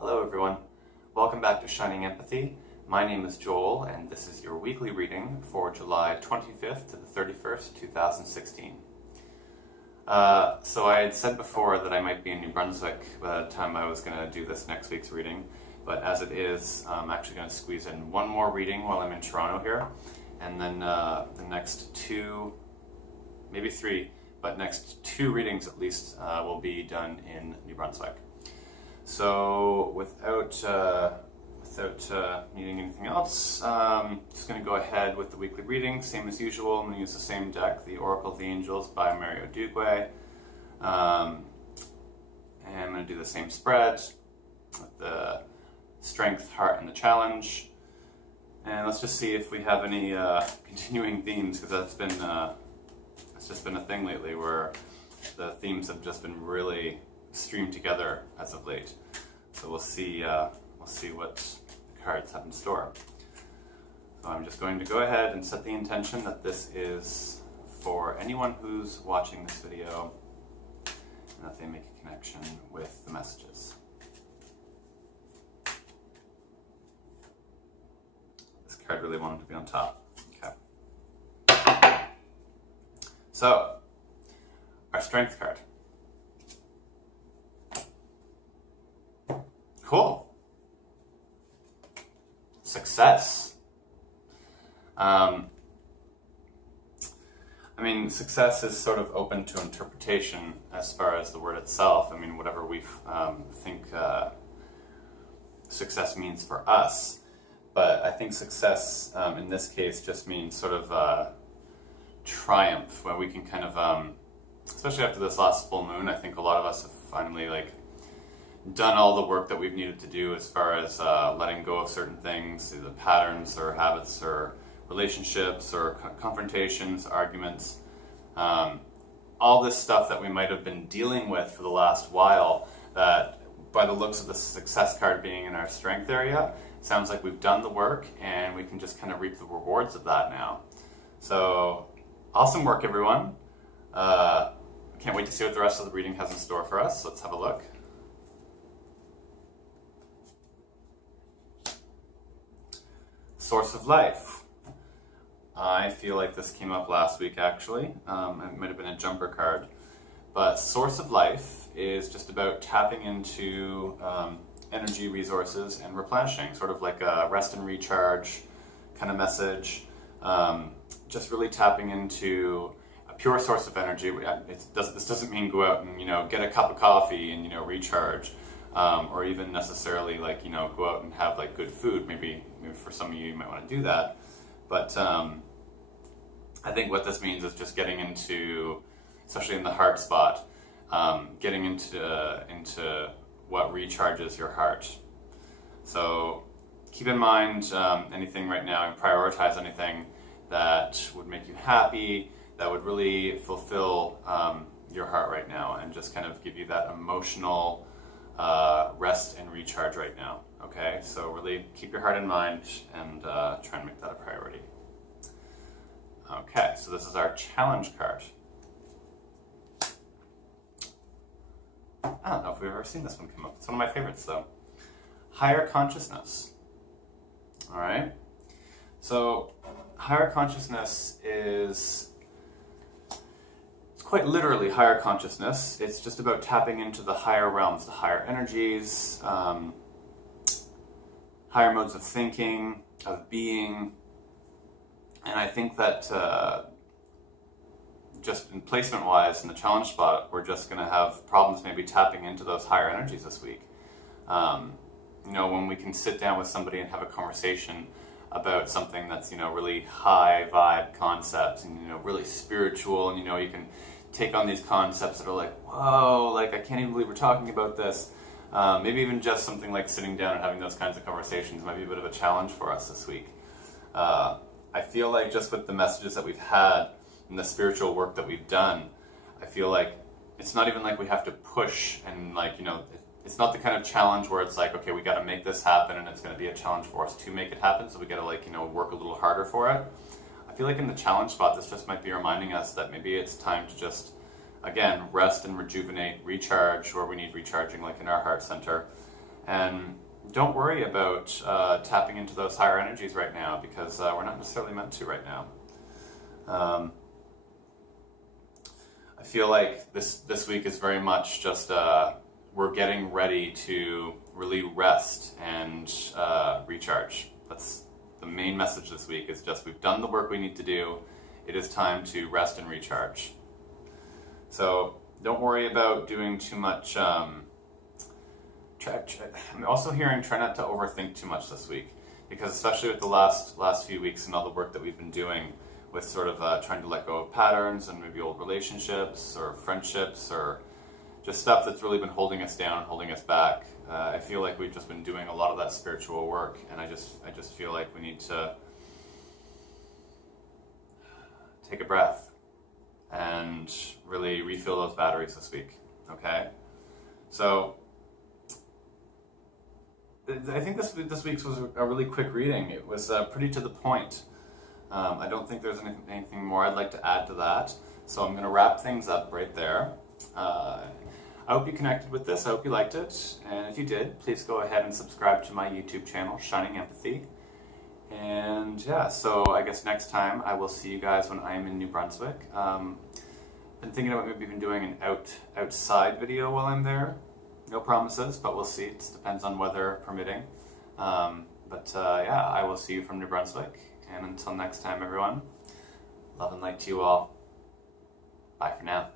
Hello everyone, welcome back to Shining Empathy. My name is Joel and this is your weekly reading for July 25th to the 31st, 2016. So I had said before that I might be in New Brunswick by the time I was going to do this next week's reading, but as it is, I'm actually going to squeeze in one more reading while I'm in Toronto here, and then the next two, maybe three, but next two readings at least will be done in New Brunswick. So without needing anything else, just going to go ahead with the weekly reading, same as usual. I'm going to use the same deck, the Oracle of the Angels by Mario Duguay. And I'm going to do the same spread with the Strength, Heart, and the Challenge. And let's just see if we have any continuing themes, because it's just been a thing lately where the themes have just been really streamed together as of late. So we'll see what the cards have in store. So I'm just going to go ahead and set the intention that this is for anyone who's watching this video and that they make a connection with the messages. This card really wanted to be on top. Okay. So, our Strength card. Cool. Success. I mean, success is sort of open to interpretation as far as the word itself. I mean, whatever we think success means for us. But I think success in this case just means sort of triumph, where we can kind of, especially after this last full moon, I think a lot of us have finally done all the work that we've needed to do as far as letting go of certain things, either patterns or habits or relationships or confrontations, arguments, all this stuff that we might have been dealing with for the last while, that by the looks of the Success card being in our Strength area, sounds like we've done the work and we can just kind of reap the rewards of that now. So awesome work, everyone. Can't wait to see what the rest of the reading has in store for us. Let's have a look. Source of Life. I feel like this came up last week actually. It might have been a jumper card. But Source of Life is just about tapping into energy resources and replenishing, sort of like a rest and recharge kind of message. Just really tapping into a pure source of energy. This doesn't mean go out and get a cup of coffee and recharge. Or even necessarily go out and have good food. Maybe for some of you might want to do that. But I think what this means is just getting into, especially in the heart spot, getting into what recharges your heart. So keep in mind anything right now, and prioritize anything that would make you happy, that would really fulfill your heart right now, and just kind of give you that emotional rest and recharge right now. Okay, so really keep your heart in mind and try and make that a priority. Okay, so this is our Challenge card. I don't know if we've ever seen this one come up. It's one of my favorites though. Higher Consciousness. All right, so Higher Consciousness is quite literally higher consciousness. It's just about tapping into the higher realms, the higher energies, higher modes of thinking, of being. And I think that just in placement-wise, in the challenge spot, we're just going to have problems maybe tapping into those higher energies this week. When we can sit down with somebody and have a conversation about something that's really high vibe concepts and really spiritual, and you can take on these concepts that are whoa, I can't even believe we're talking about this. Maybe even just something like sitting down and having those kinds of conversations might be a bit of a challenge for us this week. I feel like just with the messages that we've had and the spiritual work that we've done, I feel like it's not even we have to push and it's not the kind of challenge where it's okay, we got to make this happen and it's going to be a challenge for us to make it happen, so we got to work a little harder for it. I feel like in the challenge spot, this just might be reminding us that maybe it's time to just again, rest and rejuvenate, recharge where we need recharging, like in our heart center, And don't worry about tapping into those higher energies right now, because we're not necessarily meant to right now. I feel like this week is very much just we're getting ready to really rest and recharge. That's the main message this week, is just we've done the work we need to do. It is time to rest and recharge. So don't worry about doing too much. I'm also hearing try not to overthink too much this week, because especially with the last few weeks and all the work that we've been doing with sort of trying to let go of patterns and maybe old relationships or friendships or just stuff that's really been holding us down, holding us back. I feel like we've just been doing a lot of that spiritual work, and I just feel like we need to take a breath and really refill those batteries this week. Okay, so I think this week's was a really quick reading. It was pretty to the point. I don't think there's anything more I'd like to add to that, so I'm going to wrap things up right there. I hope you connected with this. I hope you liked it, and if you did, please go ahead and subscribe to my YouTube channel, Shining Empathy. And yeah, so I guess next time I will see you guys when I'm in New Brunswick. Been thinking about maybe even doing an outside video while I'm there. No promises, but we'll see. It just depends on weather permitting. Yeah, I will see you from New Brunswick. And until next time, everyone, love and light to you all. Bye for now.